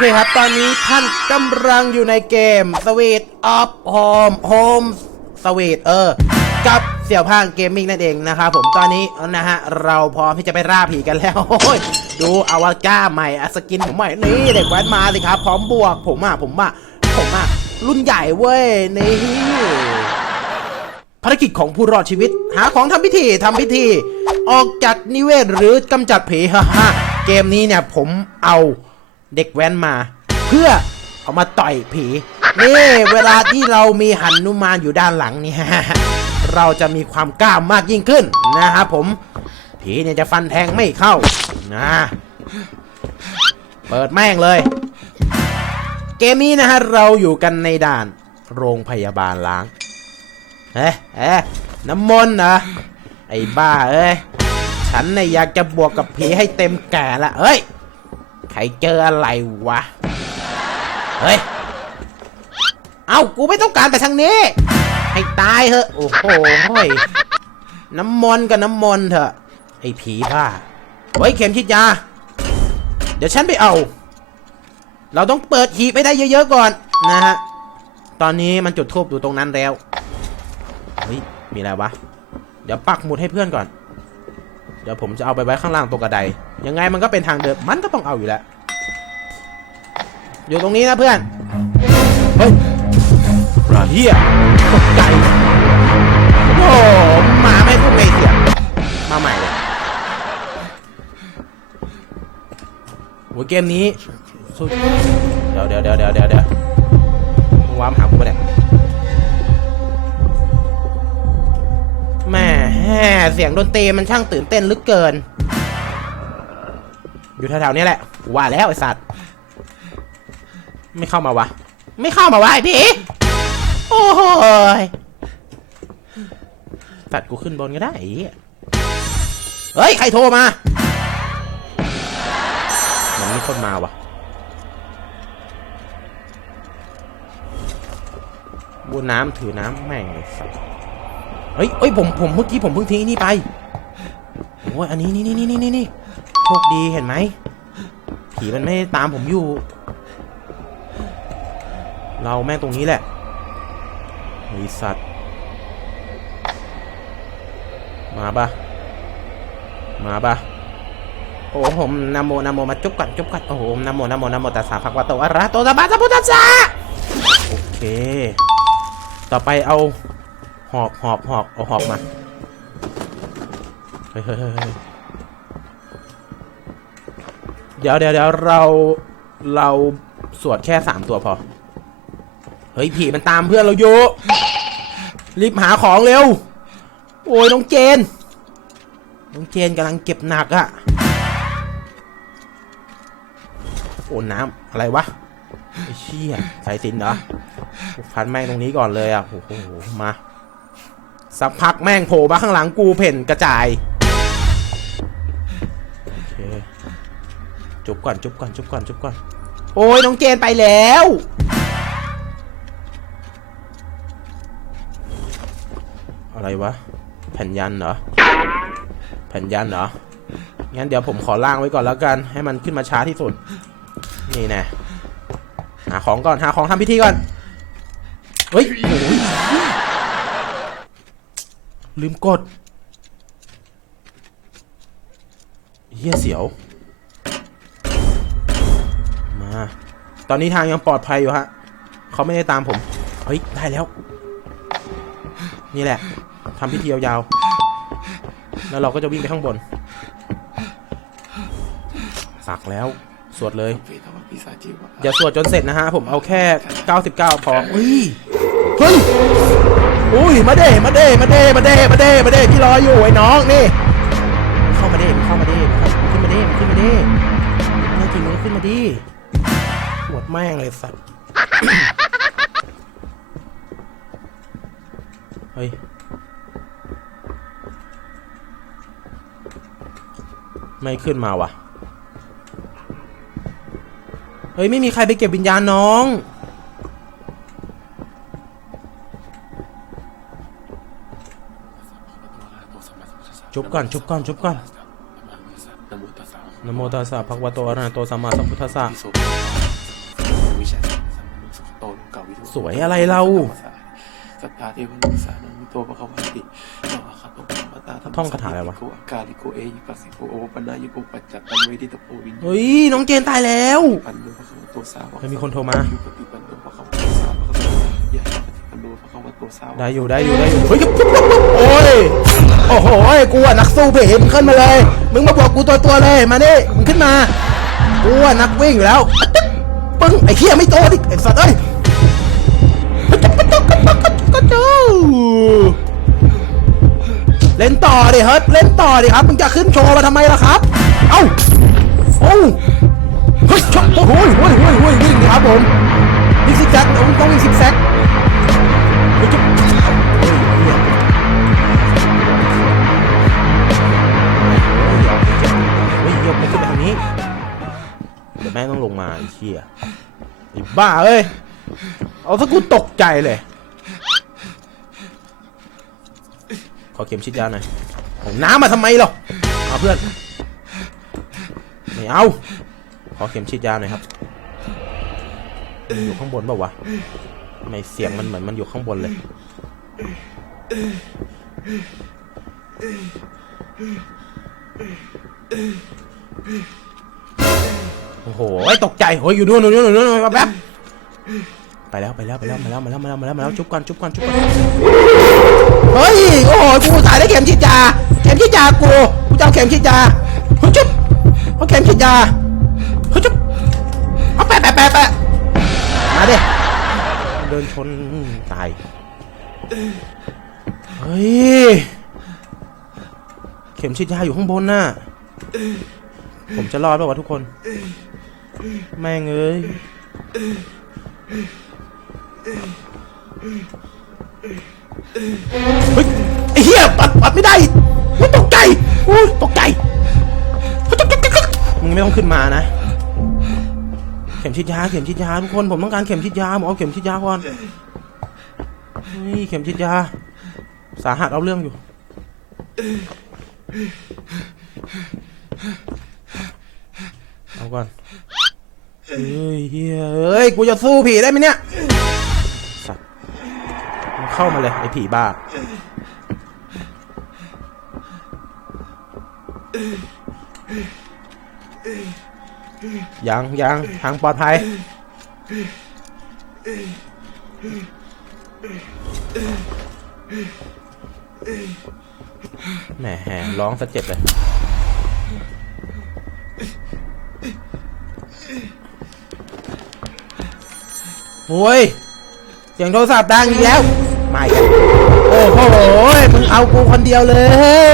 เคครับ ตอนนี้ท่านกำลังอยู่ในเกม Sweet of Home Home Sweet เออ กับเสี่ยวพางเกมมิ่งนั่นเองนะครับผมตอนนี้นะฮะ เราพร้อมที่จะไปล่าผีกันแล้วโอ้ยดูอวตารใหม่อสกินผมใหม่ นี่เด็กแว้นมาสิครับ พร้อมบวกผมอะผมอะผมอะรุ่นใหญ่เว้ย นี่ภารกิจของผู้รอดชีวิต หาของทำพิธีทำพิธี ออกจากนิเวศหรือกำจัดผีฮ่าฮ่าเกมนี้เนี่ยผมเอา เด็กแว้นมา เพื่อเอามาต่อยผีนี่เวลาที่เรามีหันนุมานอยู่ด้านหลังเนี่ยเราจะมีความกล้ามากยิ่งขึ้นนะครับผม ผีเนี่ยจะฟันแทงไม่เข้านะเปิดแม่งเลย เกมนี้นะฮะเราอยู่กันในด่านโรงพยาบาลล้างเอ๊ะเอ๊ะน้ำมนต์เหรอไอ้บ้าเอ้ย ฉันเนี่ยอยากจะบวกกับผีให้เต็มแก่ละเฮ้ย ครเจออะไรวะ เฮ้ย เอ้า กูไม่ต้องการไปทางนี้ ให้ตายเถอะ โอ้โหยน้ำมนต์กับน้ำมนต์เถอะ ไอ้ผีบ้าเฮ้ยเข็มชิดยา เดี๋ยวฉันไปเอา เราต้องเปิดหีบไปได้เยอะๆก่อนนะฮะ ตอนนี้มันจุดทูบอยู่ตรงนั้นแล้ว เฮ้ย มีอะไรวะ เดี๋ยวปักหมุดให้เพื่อนก่อน เดี๋ยวผมจะเอาไปไว้ข้างล่างตรงกระไดยังไงมันก็เป็นทางเดิมมันก็ต้องเอาอยู่แล้ว อยู่ตรงนี้นะเพื่อน เฮ้ยราเฮียตกใจโอ้มาไม่พูดไม่เสียมาใหม่เลยโอ้ยเกมนี้สุดเดี๋ยวเดี๋ยวเดี๋ยวเดี๋ยวเดี๋ยวเดี๋ยวมึงวามหากูปเนี่ เสียงดนตรีมันช่างตื่นเต้นลึกเกิน อยู่แถวๆนี้แหละ ว่าแล้วไอสัตว์ ไม่เข้ามาวะ ไม่เข้ามาวะไอพี่โอ้โหยสัตว์กูขึ้นบนก็ได้ไอ้เฮ้ย ใครโทรมา มันมีคนมาวะบนน้ำถือน้ำแม่งสัตว์ เฮ้ยเฮ้ยผมผมเมื่อกี้ผมเพิ่งทิ้งนี่ไปโอ้ยอันนี้นี่นี่นี่นี่นี่โชคดีเห็นไหมผีมันไม่ตามผมอยู่ เราแม่งตรงนี้แหละไอสัตว์มาปะมาปะโอ้ผมนะโมนะโมมาจุบก่อนจุบก่อนโอ้โหนะโมนะโมนะโมตัสสะภะคะวะโตอะระหะโตสัมมาสัมพุทธัสสะโอเค ต่อไปเอา หอบหอบหอบเอาหอบมาเฮ้ยเฮ้ยเดี๋ยวเดี๋ยวเดี๋ยวเราเราสวดแค่สามตัวพอ เฮ้ยผีมันตามเพื่อนเราอยู่รีบหาของเร็ว โอ้ยน้องเจน น้องเจนกำลังเก็บหนักอะโอ้น้ำอะไรวะไอ้เชี่ยสายสินเหรอฟันแม่งตรงนี้ก่อนเลยอะโอ้โหมา สักพักแม่งโผล่มาข้างหลังกูเพ่นกระจายโอเคจุบก่อนจุบก่อนจุบก่อนจุบก่อน โอ้ยน้องเจนไปแล้วอะไรวะ แผ่นยันเหรอ แผ่นยันเหรอ งั้นเดี๋ยวผมขอล่างไว้ก่อนแล้วกัน ให้มันขึ้นมาช้าที่สุด นี่แน่หาของก่อน หาของทำพิธีก่อน เฮ้ยโอ้ย ลืมกดเฮียเสียว มา ตอนนี้ทางยังปลอดภัยอยู่ฮะ เขาไม่ได้ตามผม เฮ้ย ได้แล้ว นี่แหละ ทำพิธียาวๆ แล้วเราก็จะวิ่งไปข้างบน สักแล้ว สวดเลย อย่าสวดจนเสร็จนะฮะ ผมเอาแค่ 99 พอเฮ้ย เฮ้ย อุ้ยมาเด้มาเด้มาเด้มาเด้มาเด้มาเด้พี่รออยู่ไอ้น้องนี่ เข้ามาเด้เข้ามาเด้ขึ้นมาเด้ขึ้นมาเด้แน่จริงมึงขึ้นมาดิปวดแม่งเลยสัตว์เฮ้ยไม่ขึ้นมาวะเฮ้ยไม่มีใครไปเก็บวิญญาณน้อง จุบก่อนจุบก่อนจุบก่อนนโมตัสสะนะโมตัสสะภะคะวะโตอะระหะโตสัมมาสัมพุทธัสสะสวยอะไรเราสัทธาเทวนุสานังมิโตปะคะวะติสวากขาโตปะคะวะตาธรรมท่องคาถาอะไรวะกากาลิโกเอยิปัสสิโกโอปนายโกปัจจัตตันเวทิตโพวินเฮ้ยน้องเจนตายแล้วปันมีคนโทรมา นภะคะวะโตสาวกได้อยู่ได้อยู่ได้อยู่เฮ้ยโอ้ยโอ้โหกูอะนักสู้เพมงขึ้นมาเลย มึงมาบอกกูตัวตัวๆเลยมาดิมึงขึ้นมากูอะนักวิ่งอยู่แล้วอะตึ๊กปึ้งไอ้เหี้ยไม่โตดิไอ้สัตว์เอ้ยกระจุกกระจุกกระจุกกระจุกเล่นต่อดิเฮ้ยเล่นต่อดิครับมึงจะขึ้นโชว์มาทำไมล่ะครับ เอ้าโอ้เฮ้ยชกโอ้โหโอ้ยโอ้ยโอ้ยวิ่งดิครับผมวิ่งซิกแซกต้องต้องวิ่งซิกแซกเฮ้ ยจุ๊บเฮ้ยเหี้ยเฮ้ยยกมันขึ้นไปทางนี้เดี๋ยวแม่งต้องลงมาไอ้เชี่ยไอ้บ้าเอ้ย เอาซะกูตกใจเลย ขอเข็มชิดยาหน่อยเอาน้ำมาทำไมหรอเอาเพื่อน ไม่เอา ขอเข็มฉีดยาหน่อยครับ อยู่ข้างบนเปล่าวะ ไมเสียงมันเหมือนมันอยู่ข้างบนเลย โอ้โหตกใจโอ้ยอยู่นู่นอยู่นู่นอยู่นู่นแป๊บไปแล้วไปแล้วไปแล้วมาแล้วมาแล้วมาแล้วมาแล้วมาแล้วจุ๊บก่อนจุ๊บก่อนจุ๊บก่อนเฮ้ยโอ้โหกูสายได้เข็มฉีดยาเข็มฉีดยากูกูจะเอาเข็มฉีดยาเฮ้ยจุ๊บเอาเข็มฉีดยาเฮ้ยจุ๊บเอาแปะแปะแปะแปะมาดิ เดินชนตาย เฮ้ย เข็มฉีดยาอยู่ข้างบนน่ะ ผมจะรอดป่าวะทุกคน แม่งเอ้ยเฮ้ยไอ้เหี้ยปัดปัดไม่ได้โอ้ยตกใจโอ้ยตกใจเฮ้ยมึงไม่ต้องขึ้นมานะเข็มฉีดยาเข็มฉีดยาทุกคนผมต้องการเข็มฉีดยาผมเอาเข็มฉีดยาก่อนเฮ้ยเข็มฉีดยา สาหัสเอาเรื่องอยู่ เอาก่อนเฮ้ยเฮ้ยกูจะสู้ผีได้ไหมเนี่ยสัตว์มันเข้ามาเลยไอ้ผีบ้า ยังยังทางปลอดภัยแหมร้องสะเจ็บเลยโอ้ยเสียงโทรศัพท์ดังอีกแล้วไม่กันโอ้โหมึงเอากูคนเดียวเล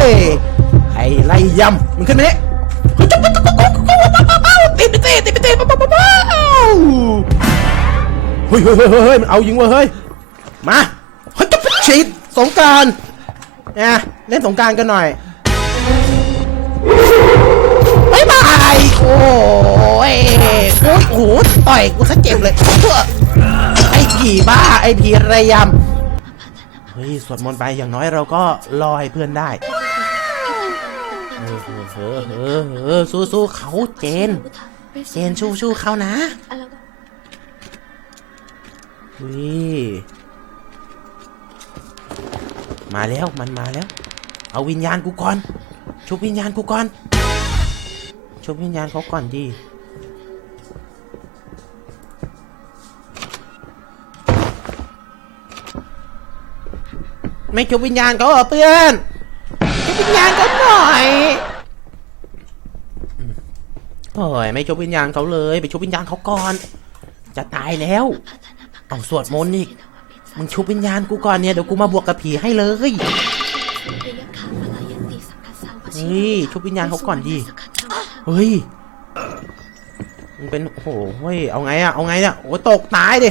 ยไอ้ไรยำมึงขึ้นมาเนี่ย ติดไปติดติดไปติดเฮ้ยเฮ้ยเฮ้ยเฮ้ยมันเอายิงว้ยเฮ้ยมาเฮ้ยจะฉีดสงการนะเล่นสงการกันหน่อยบายบายโอ้ยโอ้ยโอ้ต่อยกูซะเจ็บเลยไอ้ผีบ้าไอ้ผีระยำเฮ้ยสวดมนต์ไปอย่างน้อยเราก็รอให้เพื่อนได้เออเออเออเออเออสู้สู้เขาเจน เจนชู้ชู้เขานะวิมาแล้วมันมาแล้ว เอาวิญญาณกูก่อน ชุบวิญญาณกูก่อน ชุบวิญญาณเขาก่อนดีไม่ชุบวิญญาณเขาเหรอเพื่อนชุบวิญญาณเขาหน่อย โอ้ยไม่ชุบวิญญาณเขาเลย ไปชุบวิญญาณเขาก่อน จะตายแล้วเอาสวดมนต์อีกมึงชุบวิญญาณกูก่อนเนี่ยเดี๋ยวกูมาบวกกับผีให้เลยเฮ้ยชุบวิญญาณเขาก่อนดิเฮ้ยมึงเป็นโอ้โหเฮ้ยเอาไงอะเอาไงอะโอ้ตกตายดิ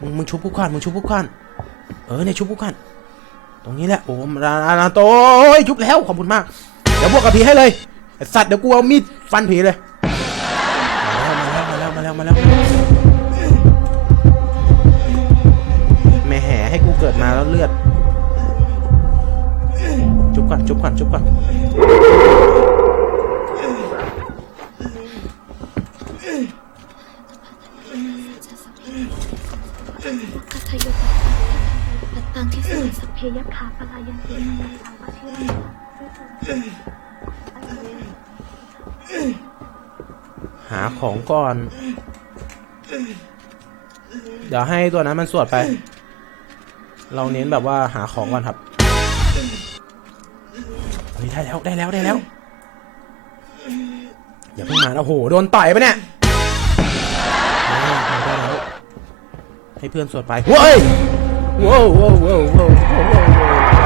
มึงมึงชุบกูก่อนมึงชุบกูก่อนเออเนี่ยชุบกูก่อนตรงนี้แหละโอ้ราราโตยชุบแล้วขอบคุณมากเดี๋ยวบวกกับผีให้เลยสัตว์เดี๋ยวกูเอามีด ฟันผีเลยมาแล้วมาแล้วมาแล้วมาแล้วมาแล้วแม่แห่ให้กูเกิดมาแล้วเลือด จุบก่อนจุบก่อนจุบก่อนมกัทโยปัตตังที่สุดสัพเพยขาปลายันติ ของก่อน เดี๋ยวให้ตัวนั้นมันสวดไป เราเน้นแบบว่าหาของก่อนครับเฮ้ยได้แล้วได้แล้วได้แล้ว อย่าเพิ่งมาโอ้โหโดนต่อยปะเนี่ยอ่าได้แล้วให้เพื่อนสวดไปเว้ยโว้วโว้วโว้วโว้วโว้ว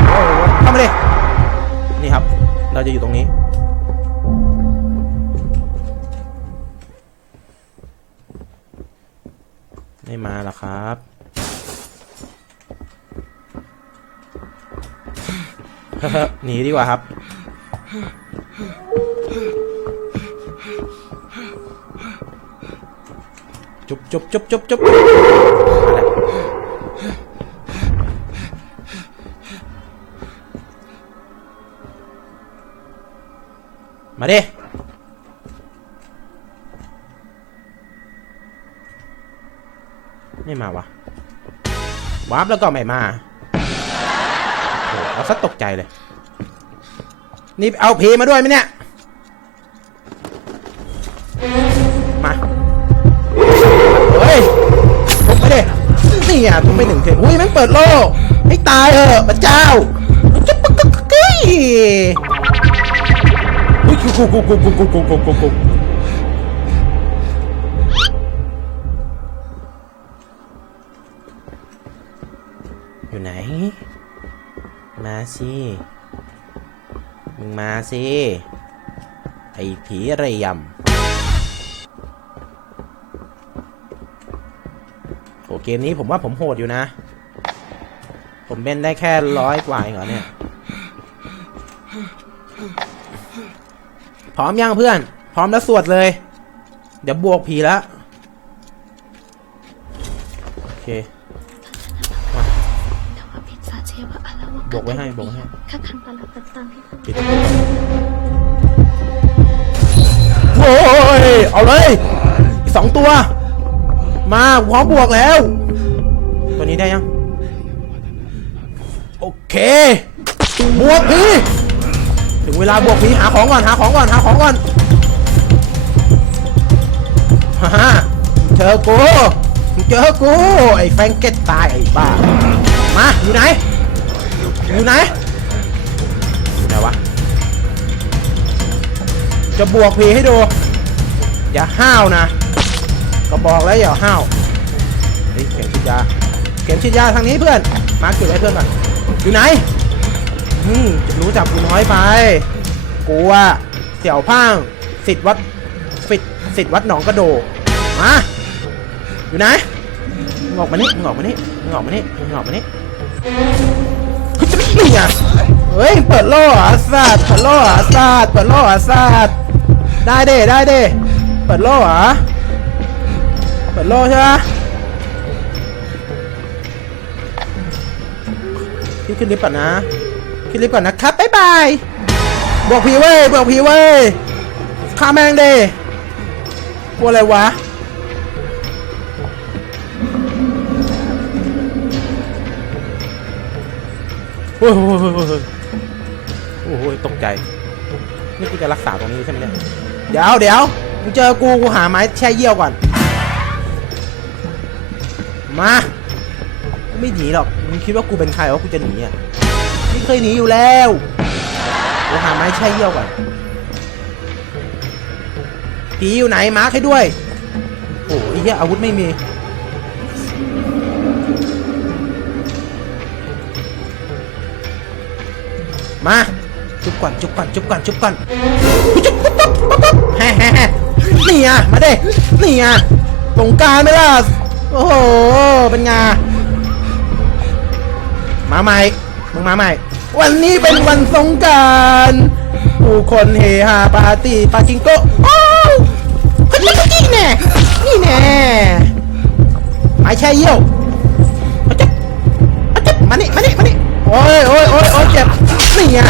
โว้วโว้วเข้ามาเลยนี่ครับ เราจะอยู่ตรงนี้ ครับ หนีดีกว่าครับ จุบจุบจุบจุบจุบมาดิ วาร์ปแล้วก็ไม่มาโอ้เอาซะตกใจเลย นี่เอาเพมาด้วยไหมเนี่ย มา เฮ้ยทุบไปดินี่อะทุบไปหนึ่งเทอุ้ยแม่งเปิดโลกให้ตายเถอะพระเจ้าจุ๊บปึ๊กกึ๊กกึ๊กกึ๊ยอุ้ยกุ๊กกุ๊กกุ๊กกุ๊ก มาสิมึงมาสิ ไอ้ผีไรยำโอเกมนี้ผมว่าผมโหดอยู่นะ ผมเป็นได้แค่ร้อยกว่าเองเหรอเนี่ย พร้อมยังเพื่อน พร้อมแล้วสวดเลย เดี๋ยวบวกผีแล้ว วะบอกไว้ให้บอกไว้ให้ข้าคังปลาปัตตังที่สุดปิดโอ้ยเอาเลยอีกสองตัว มาพร้อมบวกแล้ว ตัวนี้ได้ยัง โอเค บวกพีถึงเวลาบวกพีหาของก่อนหาของก่อนหาของก่อนฮ่าฮ่าเจอกูเจอกูไอ้แฟรงเกตตายไอ้บ้า มาอยู่ไหน อยู่ไหนอยู่ไหนวะ จะบวกพีให้ดู อย่าห้าวนะ ก็บอกแล้วอย่าห้าวเฮ้ยเข็มฉีดยา เข็มฉีดยาทางนี้เพื่อน มาเก็บไว้เพื่อนก่อนอยู่ไหนอืมรู้จักกูน้อยไป กูอะเสี่ยวพ่างสิทธิ์วัดสิทธิ์สิทธิ์วัดหนองกระโดกมา อยู่ไหนมึงออกมานี่มึงออกมานี่มึงออกมานี่มึงออกมานี่ เฮ้ยจะไม่นี่อะเฮ้ยเปิดล่เหรอาซาดเปิดล่เหรอาซาดเปิดล่เหรอาซาดได้เด้ได้เด้เปิดล่เหรอเปิดล่ใช่ไหมพี่ขึ้นลิฟต์ก่อนนะขึ้นลิฟต์ก่อนนะครับบ๊ายบายบวกผีเว้ยบวกผีเว้ยฆ่าแม่งเด้กลัวอะไรวะ โอ้โหโอ้โหตกใจ นี่กูจะรักษาตรงนี้ใช่ไหมเนี่ย เดี๋ยวเดี๋ยวมึงเจอกูกูหาไม้แช่เยี่ยวก่อน มาไม่หนีหรอกมึงคิดว่ากูเป็นใครว่ากูจะหนีอะไม่เคยหนีอยู่แล้วกูหาไม้แช่เยี่ยวก่อนผีอยู่ไหนมาร์คให้ด้วย โอ้ยเหี้ยอาวุธไม่มี มา จุบก่อนจุบก่อนจุบก่อนจุบก่อนจุบปุ๊บปุ๊บปุ๊บปุ๊บแฮ่แฮ่แฮ่นี่อะมาเด้นี่อะสงกรารไหมล่ะโอ้โหเป็นไงมาใหม่มึงมาใหม่ วันนี้เป็นวันสงการผู้คนเฮฮาปาร์ตี้ปาจิงโกโอ้คนนี้นี่แน่นี่แน่ไม้แช่เยี่ยวมาจับมาจับมานี่มานี่มานี่โอ้ยโอ้ยโอ้ยโอ้ยเจ็บ นี่ไง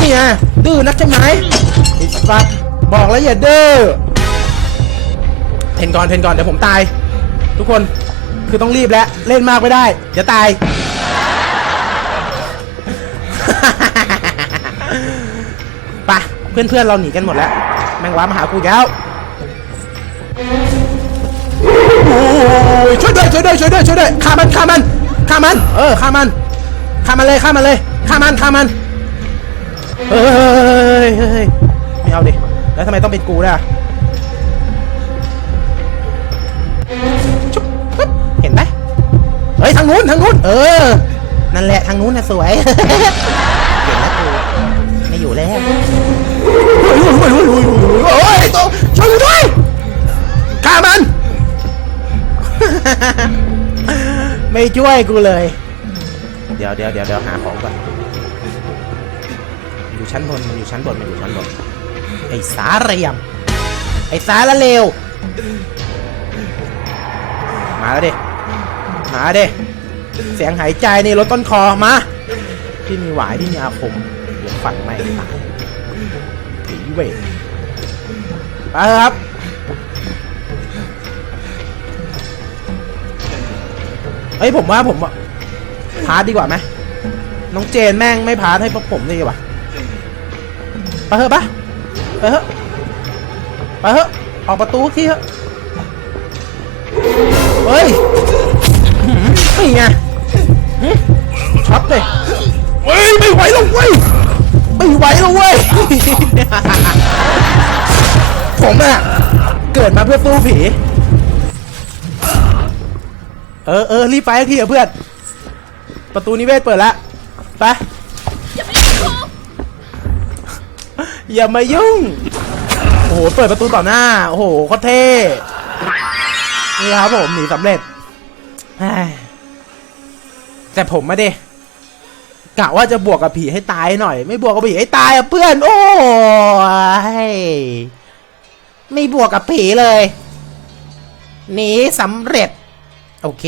นี่ไงดื้อนักใช่ไหมไอ้สัตว์บอกแล้วอย่าดื้อเทนก่อนเทนก่อนเดี๋ยวผมตาย ทุกคนคือต้องรีบแล้วเล่นมากไม่ได้เดี๋ยวตายปะเพื่อนๆเราหนีกันหมดแล้ว แมงว้ามาหากูแล้วโอ้ยช่วยด้วยช่วยด้วยช่วยด้วยช่วยด้วยฆ่ามันฆ่ามันฆ่ามัน เออฆ่ามันฆ่ามันเลยฆ่ามันเลย ฆ่ามันฆ่ามันเฮ้ยเฮ้ยเฮ้ยไม่เอาดิแล้วทำไมต้องเป็นกูด้วยอะเห็นไหมเฮ้ยทางนู้นทางนู้นเออ นั่นแหละทางนู้นน่ะสวยเห็นแล้วกูไม่อยู่แล้วเฮ้ยเฮ้ยเฮ้ยเฮ้ยเฮ้ยเฮ้ยตัวช่วยกูด้วยฆ่ามัน ไม่ช่วยกูเลย ดี๋ยวเดี๋ยวเดี๋ยวเดี๋ยวหาของก่อนอยู่ชั้นบนมันอยู่ชั้นบนมันอยู่ชั้นบนไอ้สาเรียมไอ้สาละเลวมาแล้วดิมาดิเสียงหายใจนี่ลดต้นคอมาที่มีหวายที่มีอาคมเดี๋ยวฝันไม่ตายผีเวทไปครับเอ้ยผมว่าผม พาร์ทดีกว่าไหมน้องเจนแม่งไม่พาร์ทให้พวกผมดีกว่าไปเถอะปะไปเถอะไปเถอะออกประตูที่เถอะเฮ้ยหืมนี่ไงหืมช็อตเลยเฮ้ยไม่ไหวแล้วเว้ยไม่ไหวแล้วเว้ยผมอะเกิดมาเพื่อสู้ผี เออเออรีบไปสักทีเถอะเพื่อน ประตูนิเวศเปิดแล้วไปอย่ามายุ่ง โอ้โห เปิดประตูต่อหน้า โอ้โหโคตรเท่ นี่ครับผมหนีสำเร็จ แต่ผมไม่ได้กะว่าจะบวกกับผีให้ตายหน่อย ไม่บวกกับผีให้ตายอะเพื่อน โอ้ยไม่บวกกับผีเลย หนีสำเร็จ โอเค